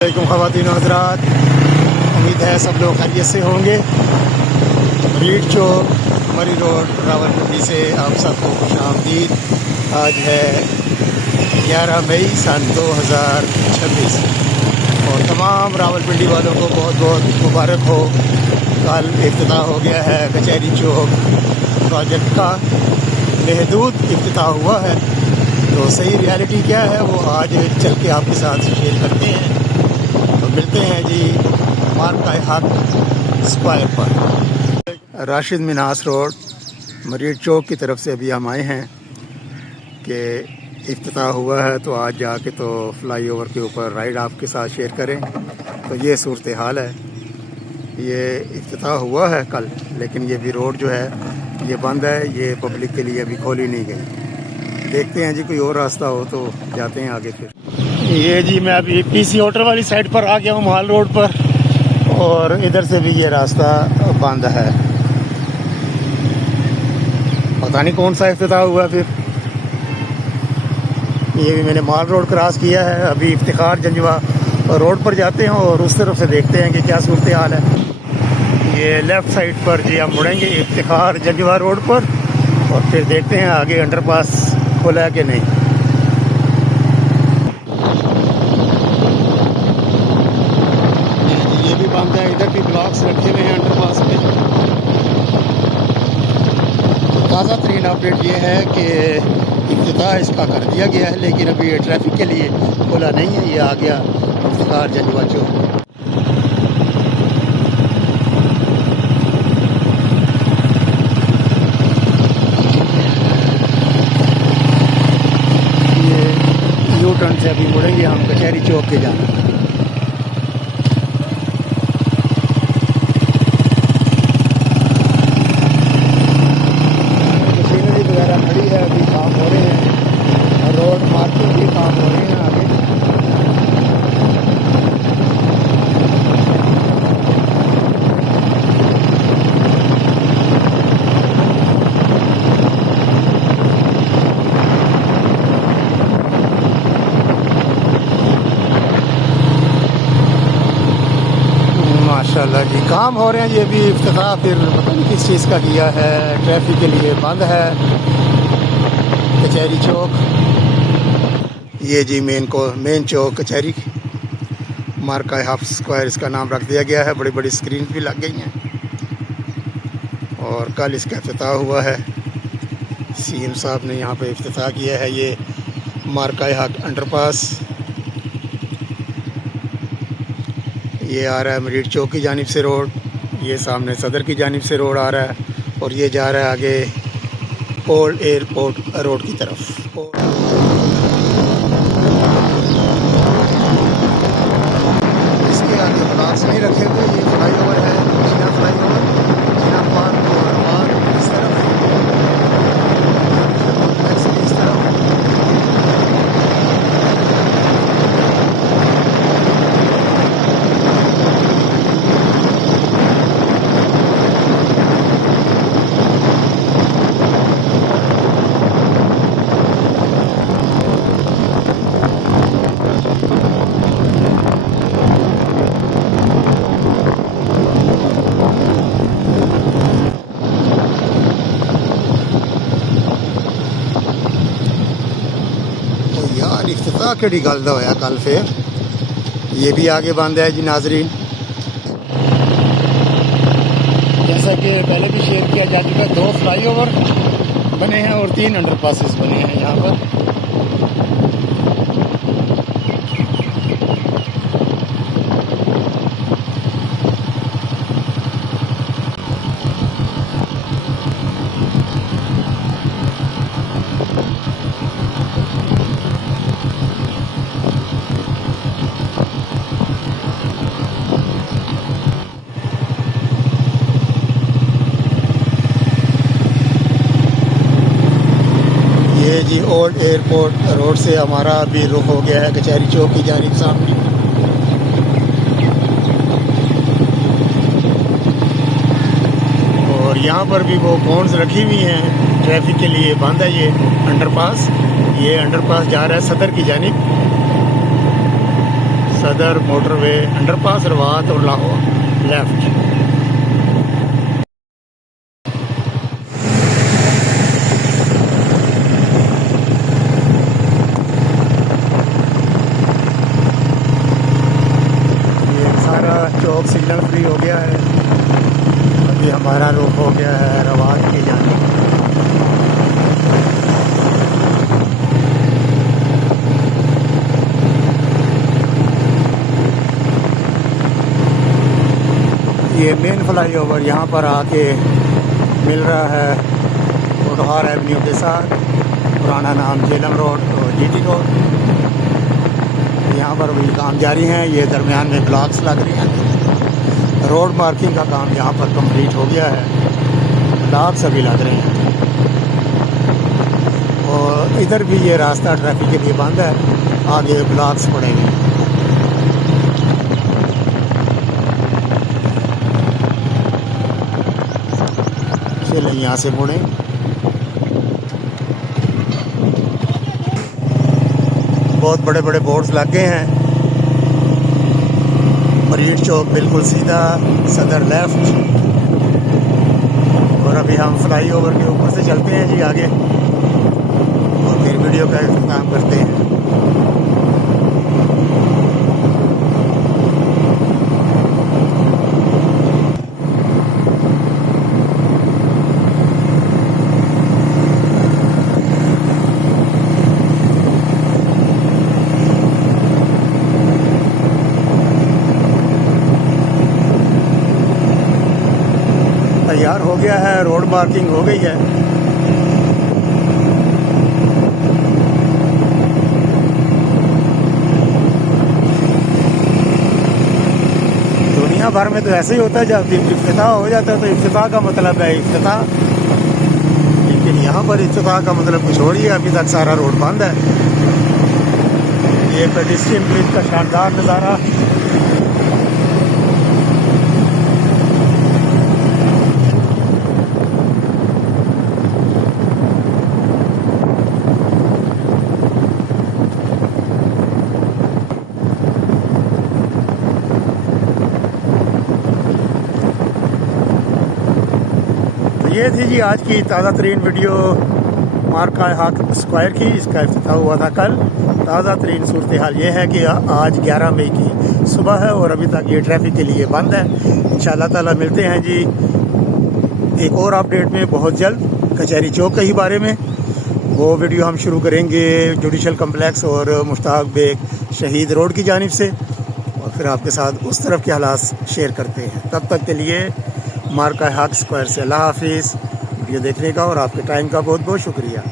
ख़वातीन हज़रात, उम्मीद है सब लोग खैरियत से होंगे। रीड चौक मरी रोड रावलपिंडी से आप सबको खुशामदीद। आज है 11 मई सन 2026 और तमाम रावलपिंडी वालों को बहुत बहुत मुबारक हो। कल इफ्तिताह हो गया है कचहरी चौक प्रोजेक्ट का, महदूद इफ्तिताह हुआ है। तो सही रियलिटी क्या है वो आज चल के आपके साथ शेयर करते हैं। तो मिलते हैं जी मार्का हक स्क्वायर पर, राशिद मिनास रोड मरीड चौक की तरफ से अभी हम आए हैं कि इफ्तिताह हुआ है। तो आज जाके तो फ्लाईओवर के ऊपर राइड आपके साथ शेयर करें। तो ये सूरत हाल है, ये इफ्तिताह हुआ है कल, लेकिन ये भी रोड जो है ये बंद है, ये पब्लिक के लिए अभी खोली नहीं गई। देखते हैं जी कोई और रास्ता हो तो जाते हैं आगे। फिर ये जी मैं अभी पीसी होटल वाली साइड पर आ गया हूँ माल रोड पर, और इधर से भी ये रास्ता बंद है। पता नहीं कौन सा इफ्तिताह हुआ। फिर ये भी मैंने माल रोड क्रॉस किया है, अभी इफ्तिखार जंजवा रोड पर जाते हैं और उस तरफ से देखते हैं कि क्या सूरत हाल है। ये लेफ़्ट साइड पर जी हम मुड़ेंगे इफ्तिखार जंजवा रोड पर, और फिर देखते हैं आगे अंडरपास खुला है कि नहीं। ये भी बंद है, इधर भी ब्लॉक्स रखे हुए हैं अंडरपास पे। ताज़ा तरीन अपडेट ये है कि इफ्तिताह इसका कर दिया गया है, लेकिन अभी ये ट्रैफिक के लिए खुला नहीं है। ये आ गया इफ्तिखार जंजवा चौक। यू टर्न से अभी मुड़ेंगे हम कचहरी चौक के जाना। मशीनरी वगैरह खड़ी है, अभी काम हो रहे हैं, और रोड मार्किंग भी काम हो रहे हैं आगे। माशाल्लाह जी काम हो रहे हैं। ये भी इफ्तिताह फिर पता नहीं किस चीज़ का किया है, ट्रैफिक के लिए बंद है कचहरी चौक। ये जी मेन चौक कचहरी मार्का हक स्क्वायर इसका नाम रख दिया गया है। बड़ी बड़ी स्क्रीन भी लग गई हैं और कल इसका इफ्तिताह हुआ है। सीएम साहब ने यहाँ पे इफ्तिताह किया है। ये मार्का हक अंडरपास ये आ रहा है मरीड चौक की जानिब से रोड, ये सामने सदर की जानिब से रोड आ रहा है, और ये जा रहा है आगे ओल्ड एयरपोर्ट रोड की तरफ। इसके आगे ब्लॉक्स नहीं रखे हुए। ये फ्लाईओवर है, जीना फ्लाईओवर, जीना पार्क और इस तरफ इस तरफ। इफ्तिताह केड़ी गल दा होया कल। फिर ये भी आगे बंद है जी नाजरीन। जैसा कि पहले भी शेयर किया जा चुका, 2 फ्लाईओवर बने हैं और 3 अंडरपासेस बने हैं यहाँ पर। ये जी ओल्ड एयरपोर्ट रोड से हमारा अभी रुख हो गया है कचहरी चौक की जानिब सामने। और यहाँ पर भी वो कोन्स रखी हुई हैं ट्रैफिक के लिए, बंद है ये अंडरपास। ये अंडरपास जा रहा है सदर की जानिब। सदर मोटरवे अंडरपास रवात और लाहौर लेफ्ट। ये सारा चौक सिग्नल फ्री हो गया है। अभी हमारा रुख हो गया है रवात की जानिब। ये मेन फ्लाई ओवर यहाँ पर आके मिल रहा है कोटहार एवेन्यू के साथ, पुराना नाम जेलम रोड और जीटी रोड। यहाँ पर भी काम जारी हैं। ये दरमियान में ब्लॉक्स लग रही हैं। रोड मार्किंग का काम यहाँ पर कंप्लीट हो गया है। ब्लॉक्स अभी लग रहे हैं और इधर भी ये रास्ता ट्रैफिक के लिए बंद है। आगे ब्लॉक्स पड़ेंगे। चलें यहाँ से मुड़े। बहुत बड़े बड़े बोर्ड्स लग गए हैं। मरीज चौक बिल्कुल सीधा, सदर लेफ्ट। और अभी हम फ्लाई ओवर के ऊपर से चलते हैं जी आगे और फिर वीडियो का काम करते हैं। तैयार हो गया है, रोड मार्किंग हो गई है। दुनिया भर में तो ऐसे ही होता है, जब इफ्तिताह हो जाता है तो इफ्तिताह का मतलब है इफ्तिताह। लेकिन यहाँ पर इफ्तिताह का मतलब कुछ और ही है। अभी तक सारा रोड बंद है। ये पेडिस्ट्रियन ब्रिज का शानदार नज़ारा। ये थी जी आज की ताज़ा तरीन वीडियो मार्का हक स्क्वायर की। इसका इफ्तिताह हुआ था कल। ताज़ा तरीन सूरत हाल ये है कि आज 11 मई की सुबह है और अभी तक ये ट्रैफिक के लिए बंद है। इंशाअल्लाह ताला मिलते हैं जी एक और अपडेट में बहुत जल्द कचहरी चौक के ही बारे में। वो वीडियो हम शुरू करेंगे जुडिशल कम्प्लेक्स और मुश्ताक बेग शहीद रोड की जानिब से और फिर आपके साथ उस तरफ के हालात शेयर करते हैं। तब तक के लिए मार्का हक स्क्वायर से अल्लाह हाफिज़। वीडियो देखने का और आपके टाइम का बहुत बहुत शुक्रिया।